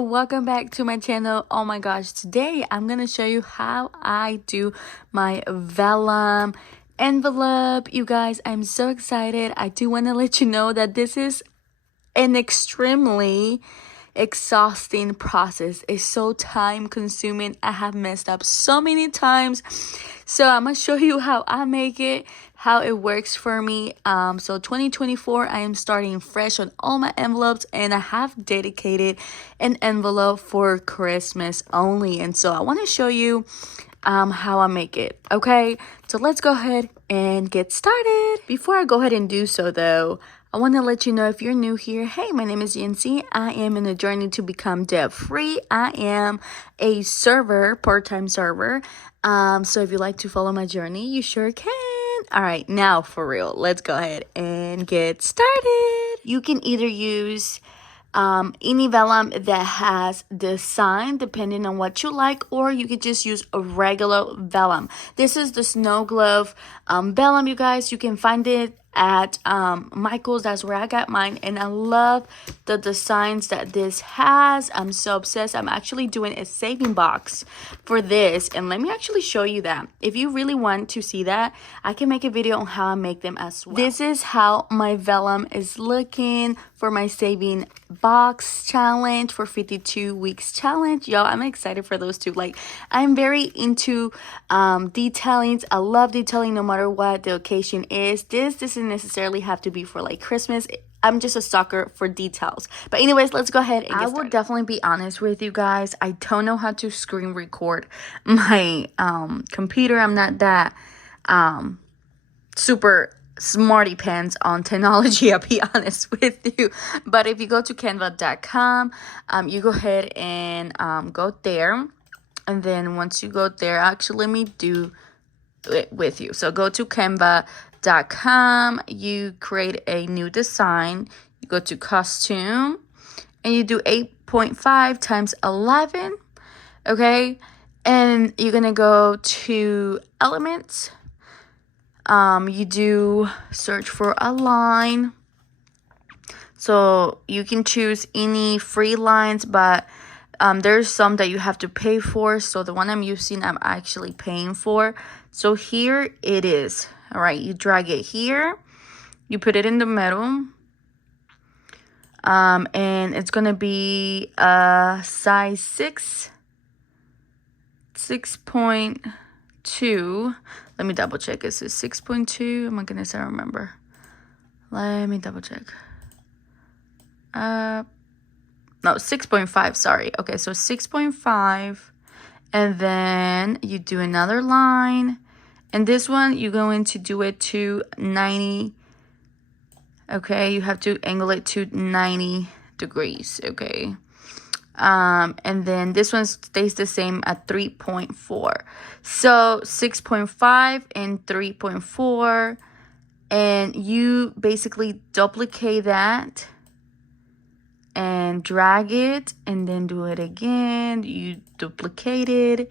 welcome back to my channel. Oh my gosh, today I'm gonna show you how I do my vellum envelope. You guys, I'm so excited. I do want to let you know that this is an extremely exhausting process. It's so time consuming. I have messed up so many times, so I'm gonna show you how I make it, how it works for me. So 2024, I am starting fresh on all my envelopes, and I have dedicated an envelope for Christmas only, and so I want to show you how I make it. Okay, so let's go ahead and get started. Before I go ahead and do so though, I want to let you know, if you're new here, hey, my name is Yancy. I am in a journey to become debt free. I am a server, part-time server. So if you'd like to follow my journey, you sure can. All right, now for real, let's go ahead and get started. You can either use any vellum that has design, depending on what you like, or you could just use a regular vellum. This is the snow globe vellum, you guys. You can find it at Michael's. That's where I got mine, and I love the designs that this has. I'm so obsessed. I'm actually doing a saving box for this, and let me actually show you that. If you really want to see that, I can make a video on how I make them as well. This is how my vellum is looking for my saving box challenge, for 52 weeks challenge. Y'all, I'm excited for those two. Like, I'm very into detailing. I love detailing no matter what the occasion is. This doesn't necessarily have to be for like Christmas. I'm just a sucker for details. But anyways, let's go ahead and get started. I will definitely be honest with you guys. I don't know how to screen record my computer. I'm not that super smarty pants on technology, I'll be honest with you. But if you go to canva.com, you go ahead and go there. And then once you go there, actually, let me do it with you. So go to canva.com, you create a new design, you go to costume, and you do 8.5 times 11, okay? And you're gonna go to elements. You do search for a line. So you can choose any free lines, but there's some that you have to pay for. So the one I'm using, I'm actually paying for. So here it is. All right, you drag it here. You put it in the middle. And it's going to be size 6.2. Let me double check. Is it 6.2? Oh my goodness, I remember. Let me double check. No, 6.5, sorry. Okay, so 6.5. And then you do another line. And this one, you're going to do it to 90. Okay, you have to angle it to 90 degrees, okay? And then this one stays the same at 3.4. So 6.5 and 3.4. And you basically duplicate that and drag it, and then do it again. You duplicate it,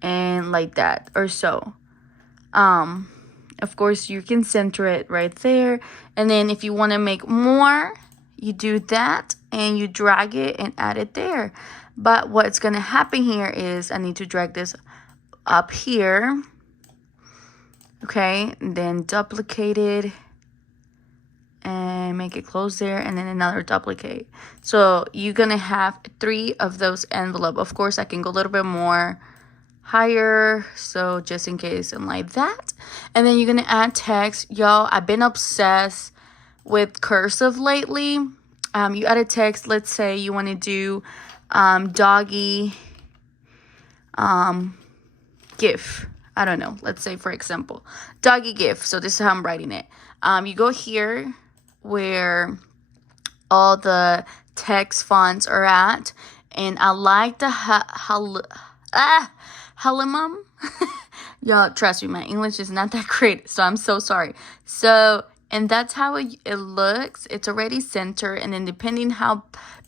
and like that, or so. Of course, you can center it right there. And then if you want to make more, you do that and you drag it and add it there. But what's going to happen here is I need to drag this up here. Okay, and then duplicate it and make it close there, and then another duplicate. So you're going to have 3 of those envelopes. Of course, I can go a little bit more higher, so just in case, and like that. And then you're going to add text. Y'all, I've been obsessed with cursive lately. You add a text. Let's say you want to do doggy gif. I don't know. Let's say, for example, doggy gif. So this is how I'm writing it. You go here where all the text fonts are at, and I like the Vellum. Y'all, trust me, my English is not that great, so I'm so sorry. So, and that's how it looks. It's already centered, and then depending how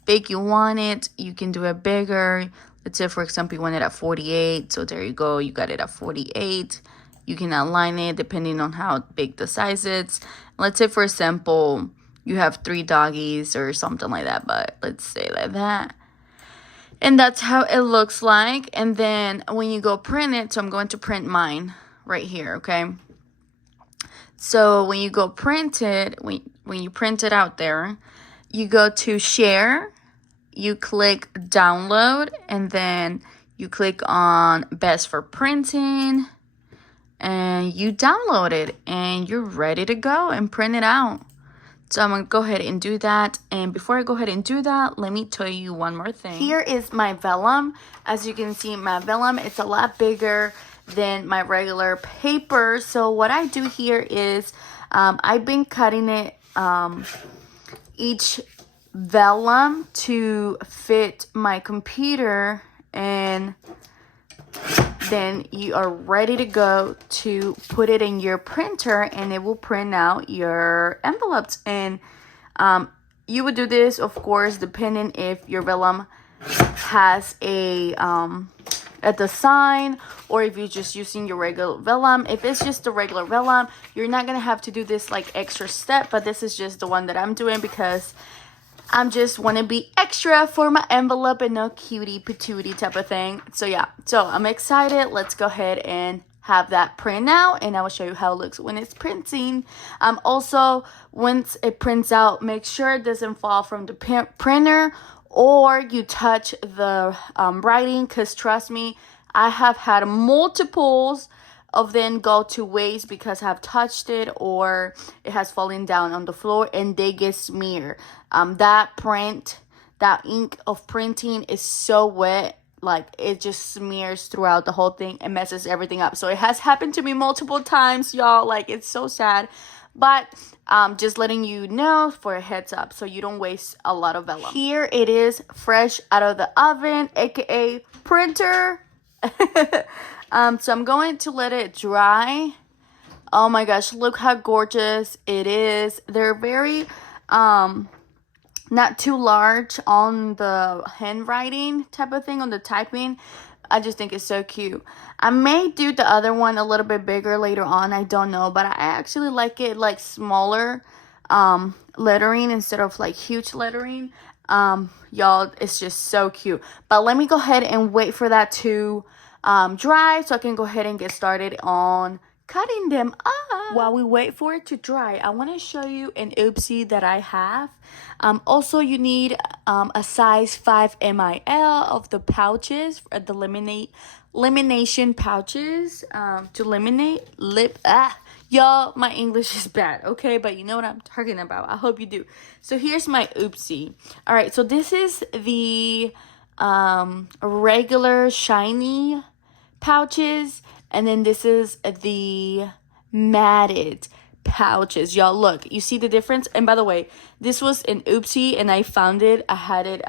big you want it, you can do it bigger. Let's say, for example, you want it at 48. So there you go. You got it at 48. You can align it depending on how big the size is. Let's say, for example, you have 3 doggies or something like that, but let's say like that. And that's how it looks like. And then when you go print it, so I'm going to print mine right here, okay? So when you go print it, when you print it out there, you go to share, you click download, and then you click on best for printing, and you download it, and you're ready to go and print it out. So I'm going to go ahead and do that. And before I go ahead and do that, let me tell you one more thing. Here is my vellum. As you can see, my vellum, it's a lot bigger than my regular paper. So what I do here is I've been cutting it, each vellum to fit my computer, and then you are ready to go to put it in your printer, and it will print out your envelopes. And you would do this, of course, depending if your vellum has a design, or if you're just using your regular vellum. If it's just a regular vellum, you're not gonna have to do this like extra step, but this is just the one that I'm doing because I'm just want to be extra for my envelope and no cutie patootie type of thing. So yeah, so I'm excited. Let's go ahead and have that print out, and I will show you how it looks when it's printing. Also, once it prints out, make sure it doesn't fall from the printer or you touch the writing, because trust me, I have had multiples of them go to waste because I've touched it or it has fallen down on the floor and they get smeared. That ink of printing is so wet, like it just smears throughout the whole thing and messes everything up. So it has happened to me multiple times, y'all. Like, it's so sad. But just letting you know for a heads up so you don't waste a lot of vellum. Here it is, fresh out of the oven, aka printer. So I'm going to let it dry. Oh my gosh, look how gorgeous it is. They're very not too large on the handwriting type of thing, on the typing. I just think it's so cute. I may do the other one a little bit bigger later on, I don't know, but I actually like it like smaller lettering instead of like huge lettering. Y'all, it's just so cute. But let me go ahead and wait for that to dry so I can go ahead and get started on cutting them up. While we wait for it to dry, I want to show you an oopsie that I have. Also, you need a size 5 ml of the pouches, the lamination pouches, to laminate y'all, my English is bad, okay? But you know what I'm talking about. I hope you do. So here's my oopsie. All right, so this is the regular shiny pouches, and then this is the matted pouches. Y'all, look, you see the difference? And by the way, this was an oopsie, and I found it. I had it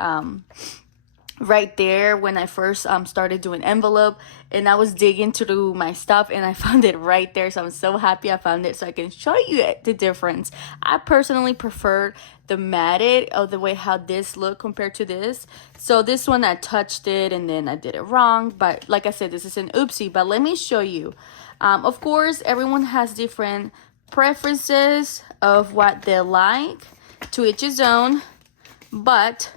right there when I first started doing envelope, and I was digging through my stuff and I found it right there. So I'm so happy I found it so I can show you the difference. I personally prefer the matted, or the way how this look compared to this. So this one, I touched it and then I did it wrong, but like I said, this is an oopsie. But let me show you. Of course, everyone has different preferences of what they like, to each his own, but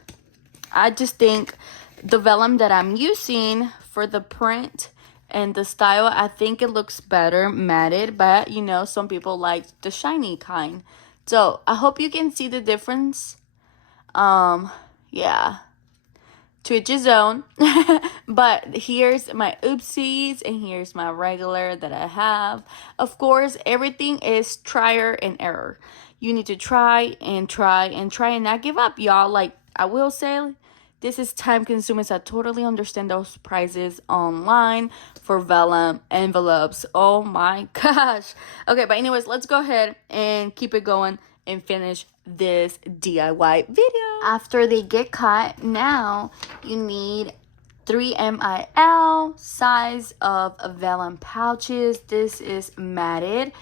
I just think the vellum that I'm using for the print and the style, I think it looks better matted, but you know, some people like the shiny kind. So I hope you can see the difference. Yeah, to each his own. But here's my oopsies and here's my regular that I have. Of course, everything is trial and error. You need to try and try and try and not give up, y'all. Like, I will say, this is time consuming. So I totally understand those prices online for vellum envelopes. Oh my gosh. Okay, but anyways, let's go ahead and keep it going and finish this DIY video. After they get cut, now you need 3 ml size of vellum pouches. This is matted.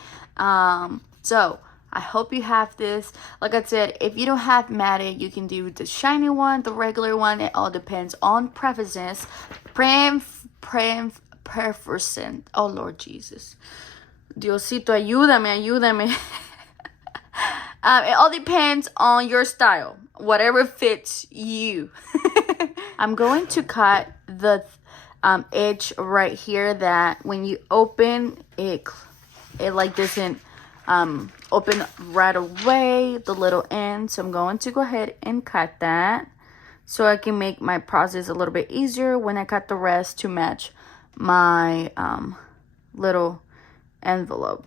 So I hope you have this. Like I said, if you don't have matted, you can do the shiny one, the regular one. It all depends on preferences. Preference. Oh, Lord Jesus. Diosito, ayúdame. It all depends on your style. Whatever fits you. I'm going to cut the edge right here that when you open it like doesn't open right away, the little end. So I'm going to go ahead and cut that so I can make my process a little bit easier when I cut the rest to match my little envelope.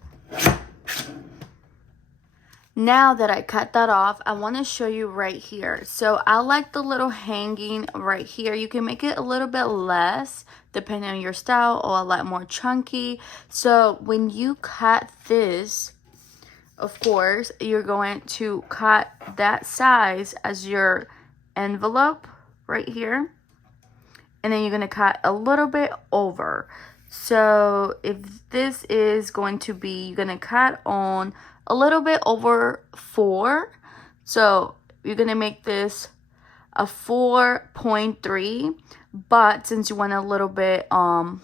Now that I cut that off, I want to show you right here. So I like the little hanging right here. You can make it a little bit less depending on your style, or a lot more chunky. So when you cut this, of course, you're going to cut that size as your envelope right here. And then you're going to cut a little bit over. So if this is going to be, you're going to cut on a little bit over 4. So you're going to make this a 4.3. But since you want a little bit on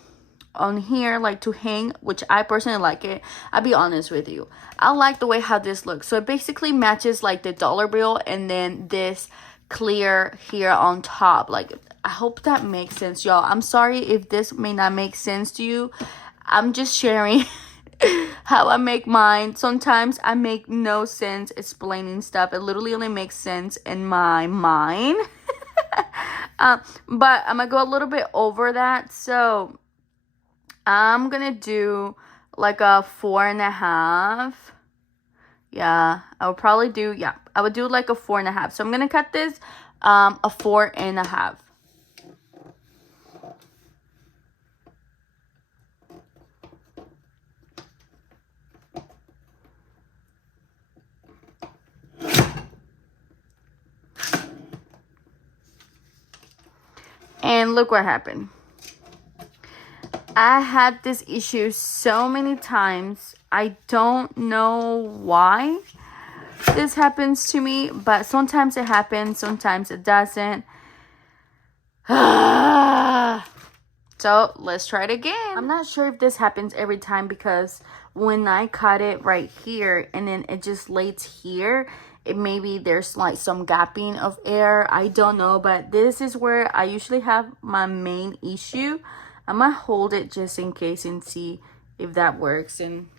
here like to hang, which I personally like it, I'll be honest with you, I like the way how this looks. So it basically matches like the dollar bill and then this clear here on top. Like, I hope that makes sense, y'all. I'm sorry if this may not make sense to you. I'm just sharing how I make mine. Sometimes I make no sense explaining stuff. It literally only makes sense in my mind. But I'm gonna go a little bit over that. So I'm gonna do like a 4.5. Yeah, I would probably do, yeah, I would do like a 4.5. So I'm gonna cut this a 4.5. And look what happened. I had this issue so many times. I don't know why this happens to me, but sometimes it happens, sometimes it doesn't. So let's try it again. I'm not sure if this happens every time, because when I cut it right here and then it just lays here, it maybe there's like some gapping of air. I don't know, but this is where I usually have my main issue. I'm gonna hold it just in case and see if that works. And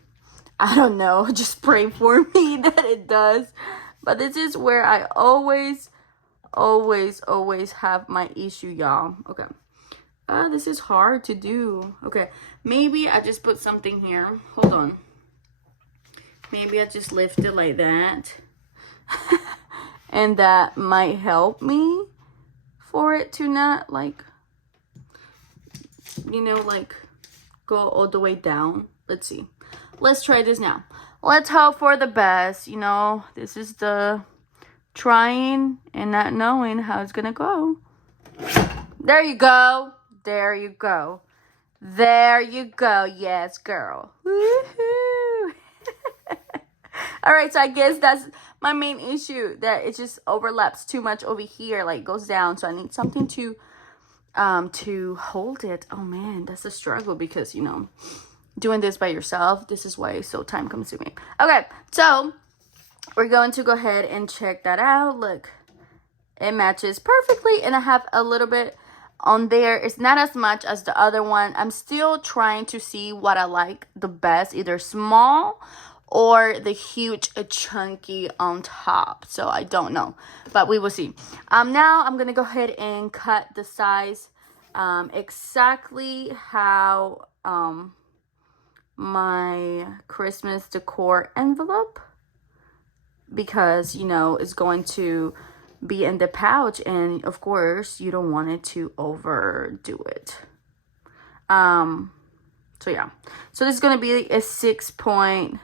I don't know, just pray for me that it does. But this is where I always have my issue, y'all. Okay. This is hard to do. Okay. Maybe I just put something here. Hold on. Maybe I just lift it like that. And that might help me for it to not like, you know, like go all the way down. Let's see. Let's try this now. Let's hope for the best. You know, this is the trying and not knowing how it's gonna go. There you go. There you go. There you go. Yes, girl. Woohoo. All right, so I guess that's my main issue, that it just overlaps too much over here, like goes down. So I need something to hold it. Oh man, that's a struggle, because you know, doing this by yourself, this is why it's so time consuming. Okay, so we're going to go ahead and check that out. Look, it matches perfectly, and I have a little bit on there. It's not as much as the other one. I'm still trying to see what I like the best, either small or the huge chunky on top. So I don't know, but we will see. Now I'm gonna go ahead and cut the size exactly how my Christmas decor envelope, because you know it's going to be in the pouch, and of course you don't want it to overdo it. So yeah, so this is gonna be a 6 point,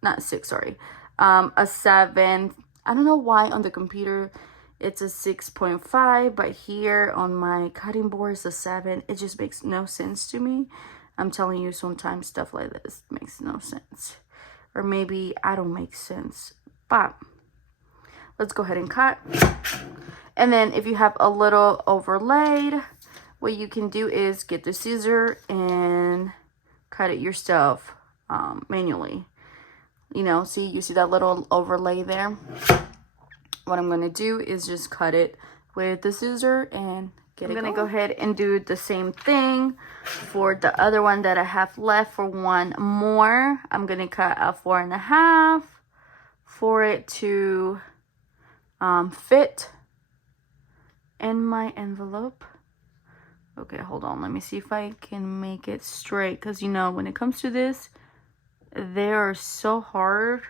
not 6, sorry, a 7. I don't know why on the computer it's a 6.5, but here on my cutting board it's a 7. It just makes no sense to me. I'm telling you, sometimes stuff like this makes no sense, or maybe I don't make sense. But let's go ahead and cut. And then if you have a little overlaid, what you can do is get the scissor and cut it yourself manually. You know, see, you see that little overlay there? What I'm going to do is just cut it with the scissor and I'm gonna go ahead and do the same thing for the other one that I have left. For one more, I'm gonna cut a 4.5 for it to fit in my envelope. Okay, hold on, let me see if I can make it straight, because you know, when it comes to this, they are so hard.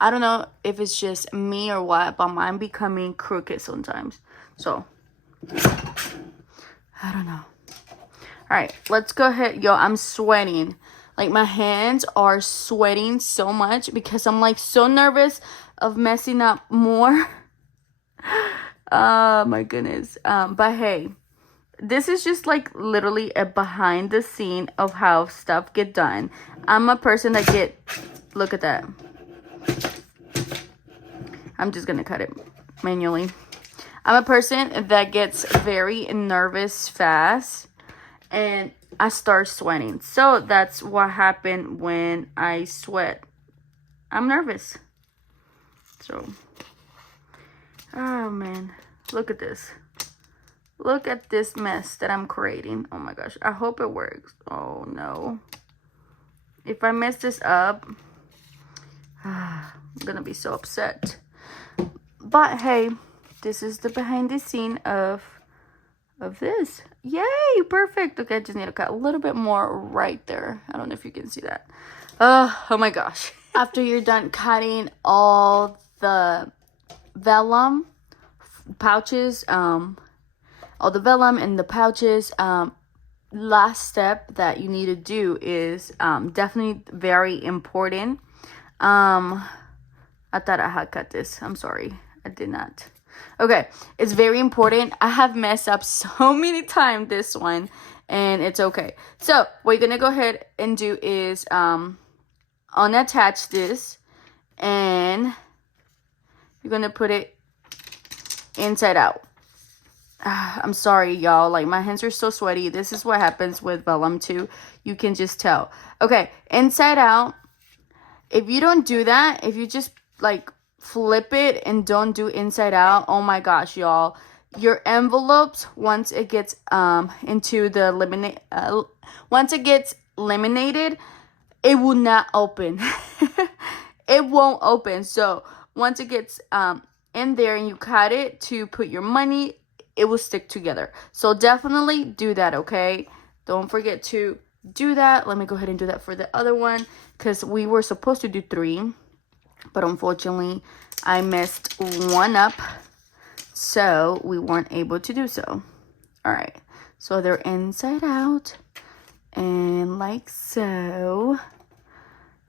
I don't know if it's just me or what, but mine becoming crooked sometimes. So I don't know. All right, let's go ahead. Yo, I'm sweating. Like, my hands are sweating so much because I'm like so nervous of messing up more. Oh my goodness. But hey, this is just like literally a behind the scene of how stuff get done. I'm a person that look at that. I'm just gonna cut it manually. I'm a person that gets very nervous fast and I start sweating. So that's what happened when I sweat. I'm nervous. So, oh man, look at this. Look at this mess that I'm creating. Oh my gosh, I hope it works. Oh no. If I mess this up, I'm gonna be so upset. But hey, this is the behind the scene of this. Yay, perfect. Okay, I just need to cut a little bit more right there. I don't know if you can see that. Oh my gosh. After you're done cutting all the vellum pouches, all the vellum and the pouches, last step that you need to do is definitely very important. I thought I had cut this. I'm sorry, I did not. Okay, it's very important. I have messed up so many times this one, and it's okay. So what you're gonna go ahead and do is unattach this, and you're gonna put it inside out. I'm sorry, y'all. Like, my hands are so sweaty. This is what happens with vellum too. You can just tell. Okay, inside out. If you don't do that, if you just like flip it and don't do inside out, oh my gosh, y'all, your envelopes, once it gets into the once it gets laminated, it will not open. It won't open. So once it gets in there and you cut it to put your money, it will stick together. So definitely do that, okay? Don't forget to do that. Let me go ahead and do that for the other one, because we were supposed to do 3, but unfortunately I messed one up, so we weren't able to do so. All right, so they're inside out and like so.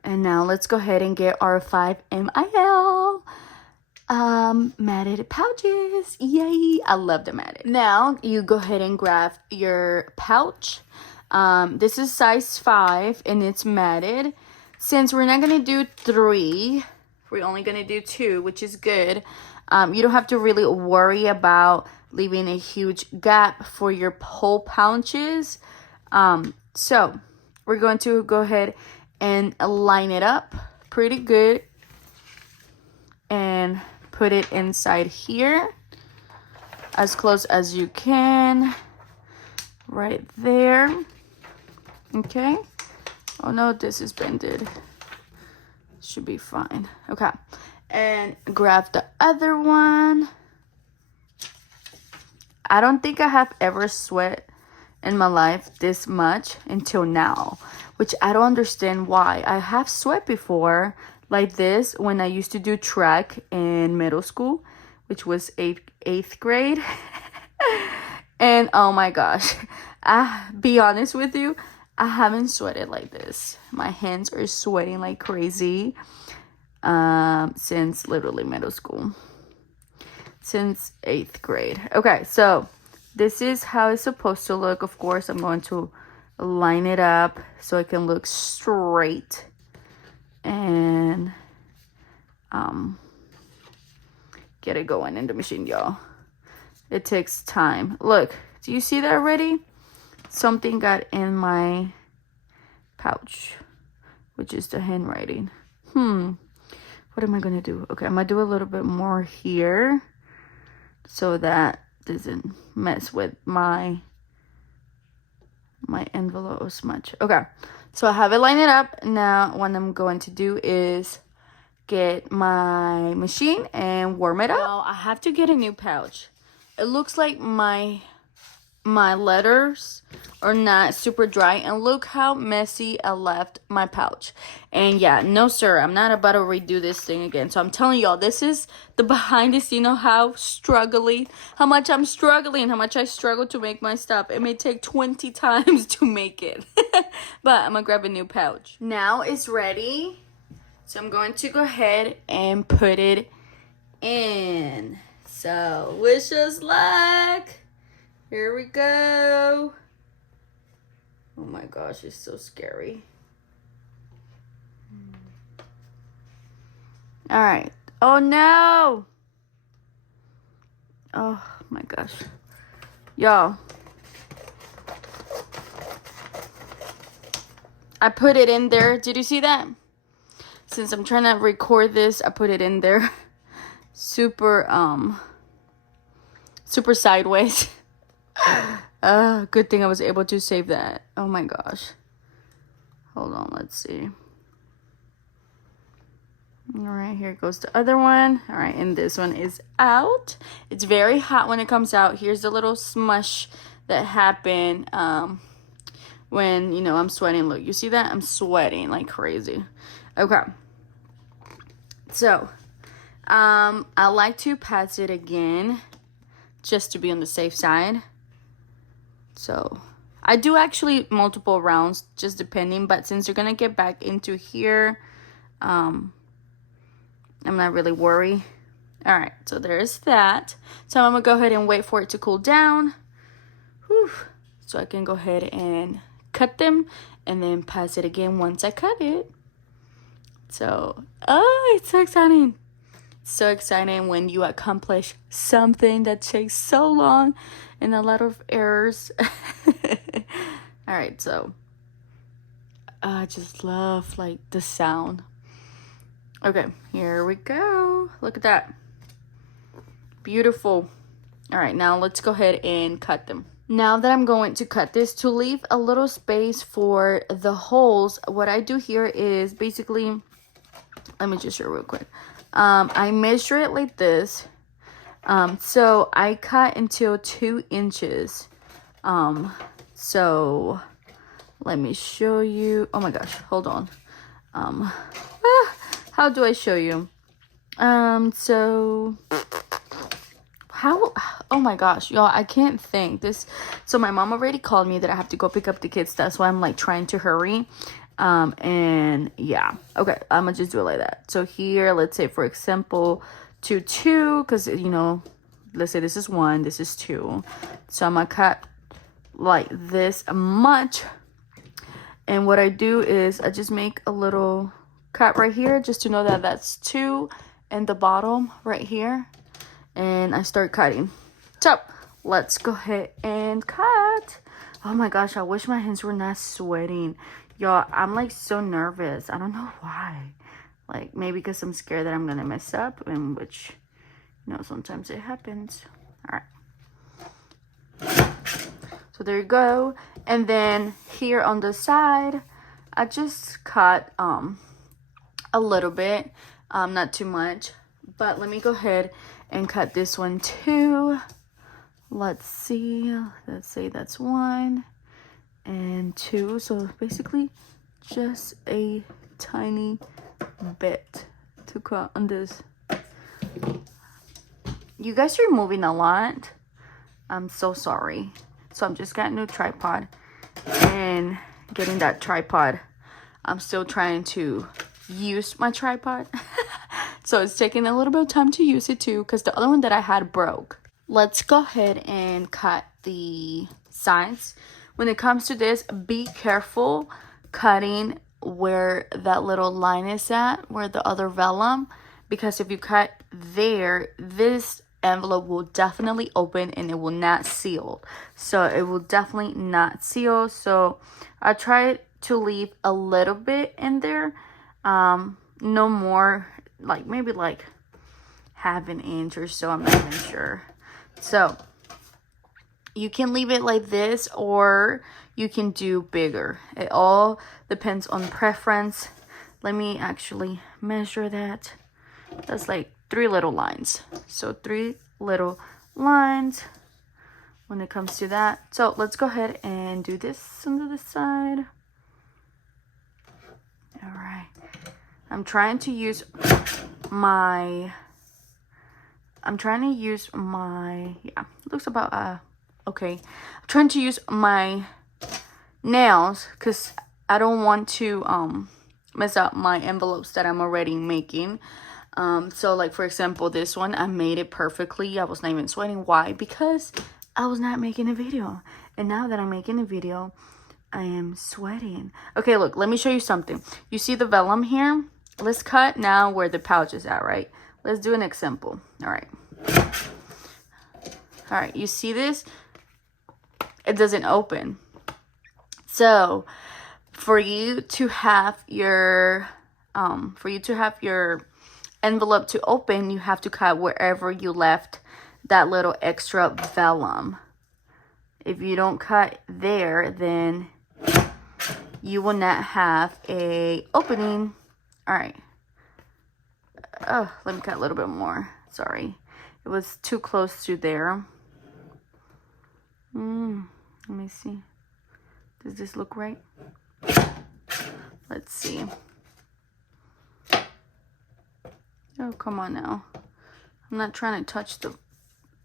And now let's go ahead and get our 5 ml matted pouches. Yay, I love the matted. Now you go ahead and grab your pouch. This is size 5 and it's matted. Since we're not gonna do 3, we're only gonna do 2, which is good. You don't have to really worry about leaving a huge gap for your whole pouches. So we're going to go ahead and line it up pretty good and put it inside here as close as you can, right there. Okay. Oh no, this is bended. Should be fine. Okay, and grab the other one. I don't think I have ever sweat in my life this much until now, which I don't understand why. I have sweat before like this when I used to do track in middle school, which was 8th grade. And oh my gosh, be honest with you, I haven't sweated like this. My hands are sweating like crazy since literally middle school, since 8th grade. Okay, so this is how it's supposed to look. Of course, I'm going to line it up so it can look straight and get it going in the machine, y'all. It takes time. Look, do you see that already? Something got in my pouch, which is the handwriting. What am I gonna do? Okay, I'm gonna do a little bit more here so that doesn't mess with my envelope as much. Okay, so I have it lined up. Now what I'm going to do is get my machine and warm it up. Well, I have to get a new pouch. It looks like my letters are not super dry, and look how messy I left my pouch. And yeah, no sir, I'm not about to redo this thing again. So I'm telling y'all, this is the behind the scene of how much I'm struggling, how much I struggle to make my stuff. It may take 20 times to make it. But I'm gonna grab a new pouch. Now it's ready. So I'm going to go ahead and put it in. So wish us luck. Here we go. Oh my gosh, it's so scary. All right. Oh no. Oh my gosh. Y'all. I put it in there. Did you see that? Since I'm trying to record this, I put it in there. Super sideways. Good thing I was able to save that. Oh my gosh. Hold on, let's see. All right, here goes the other one. All right, and this one is out. It's very hot when it comes out. Here's the little smush that happened when, you know, I'm sweating. Look, you see that? I'm sweating like crazy. Okay. So, I like to pass it again just to be on the safe side. So, I do actually multiple rounds, just depending. But since you're going to get back into here, I'm not really worried. All right, so there's that. So, I'm going to go ahead and wait for it to cool down. Whew. So, I can go ahead and cut them and then pass it again once I cut it. So, oh, it's so exciting. So exciting when you accomplish something that takes so long and a lot of errors. All right, so I just love like the sound. Okay, here we go. Look at that. Beautiful. All right, now let's go ahead and cut them. Now that I'm going to cut this, to leave a little space for the holes, what I do here is basically, let me just show real quick. I measure it like this. So I cut until 2 inches. So let me show you. Oh my gosh, hold on. How do I show you? So how, oh my gosh, y'all, I can't think this. So my mom already called me that I have to go pick up the kids. That's why I'm like trying to hurry. And yeah, okay, I'm gonna just do it like that. So here, let's say for example, 2, because you know, let's say this is 1, this is 2. So I'm gonna cut like this much. And what I do is I just make a little cut right here just to know that that's 2 and the bottom right here. And I start cutting. So let's go ahead and cut. Oh my gosh, I wish my hands were not sweating. Y'all, I'm like so nervous. I don't know why. Like maybe because I'm scared that I'm gonna mess up, and which, you know, sometimes it happens. All right. So there you go. And then here on the side, I just cut a little bit, not too much. But let me go ahead and cut this one too. Let's see. Let's say that's 1 and 2. So basically just a tiny bit to cut on this. You guys are moving a lot. I'm so sorry. So I'm just getting a new tripod and getting that tripod. I'm still trying to use my tripod. So it's taking a little bit of time to use it too, because the other one that I had broke. Let's go ahead and cut the sides. When it comes to this, be careful cutting where that little line is at, where the other vellum, because if you cut there, this envelope will definitely open and it will not seal. So it will definitely not seal. So I try to leave a little bit in there, no more, like maybe like ½ inch or so, I'm not even sure. So You can leave it like this, or you can do bigger. It all depends on preference. Let me actually measure that. That's like 3 little lines. So 3 little lines when it comes to that. So let's go ahead and do this on the side. All right. I'm trying to use my, yeah, looks about, okay. I'm trying to use my nails because I don't want to mess up my envelopes that I'm already making. So like for example, this one, I made it perfectly. I was not even sweating. Why? Because I was not making a video. And now that I'm making a video, I am sweating. Okay, look, let me show you something. You see the vellum here? Let's cut now where the pouch is at, right? Let's do an example. All right. All right, you see this? It doesn't open. So for you to have your envelope to open, you have to cut wherever you left that little extra vellum. If you don't cut there, then you will not have a opening. All right. Oh, let me cut a little bit more. Sorry. It was too close to there. Let me see. Does this look right? Let's see. Oh, come on now. I'm not trying to touch the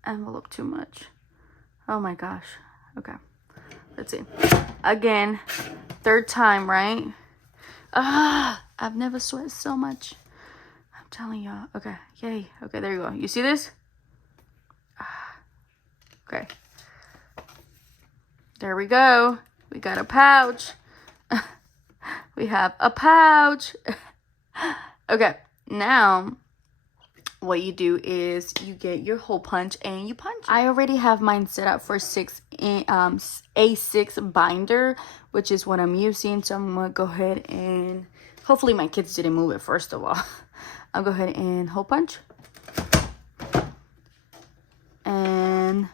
envelope too much. Oh my gosh. Okay. Let's see. Again, 3rd time, right? I've never sweat so much. I'm telling y'all. Okay. Yay. Okay, there you go. You see this? Okay. There we go. We got a pouch. We have a pouch. Okay. Now, what you do is you get your hole punch and you punch it. I already have mine set up for A6 binder, which is what I'm using. So I'm gonna go ahead and hopefully my kids didn't move it first of all. I'll go ahead and hole punch. And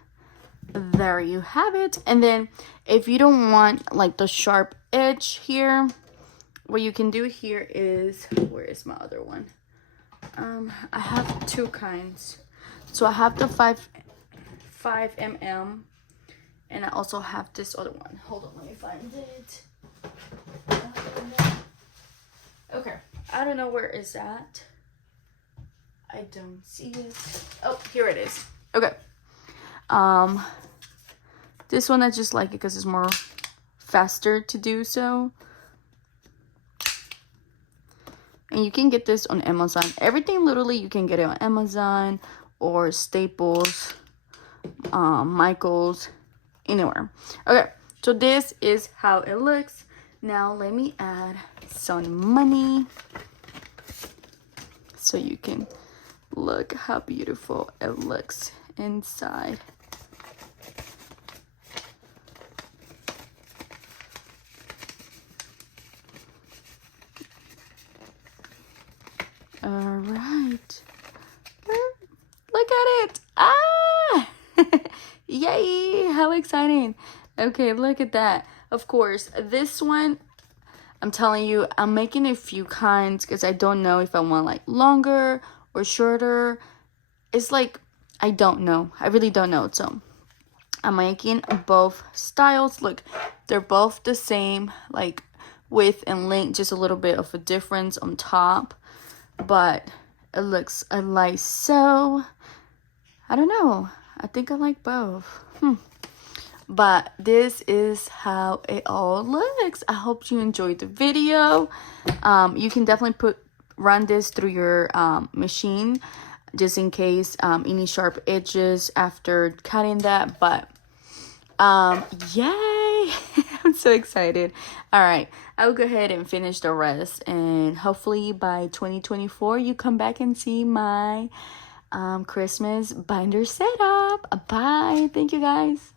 there you have it. And then if you don't want like the sharp edge here, what you can do here is, where is my other one? I have 2 kinds. So I have the 5 mm, and I also have this other one. Hold on, let me find it. Okay, I don't know where is that. I don't see it. Oh, here it is. Okay. This one I just like it because it's more faster to do so. And you can get this on Amazon. Everything literally you can get it on Amazon or Staples, Michael's, anywhere. Okay, so this is how it looks. Now let me add some money so you can look how beautiful it looks inside. All right. Look at it. Ah! Yay! How exciting. Okay, look at that. Of course, this one, I'm telling you, I'm making a few kinds because I don't know if I want like longer or shorter. It's like, I don't know. I really don't know. So I'm making both styles. Look, they're both the same, like width and length, just a little bit of a difference on top. But it looks like so. I don't know. I think I like both. But this is how it all looks. I hope you enjoyed the video. You can definitely run this through your machine just in case any sharp edges after cutting that. But yay! I'm so excited. All right, I'll go ahead and finish the rest, and hopefully by 2024 you come back and see my Christmas binder setup. Bye. Thank you guys.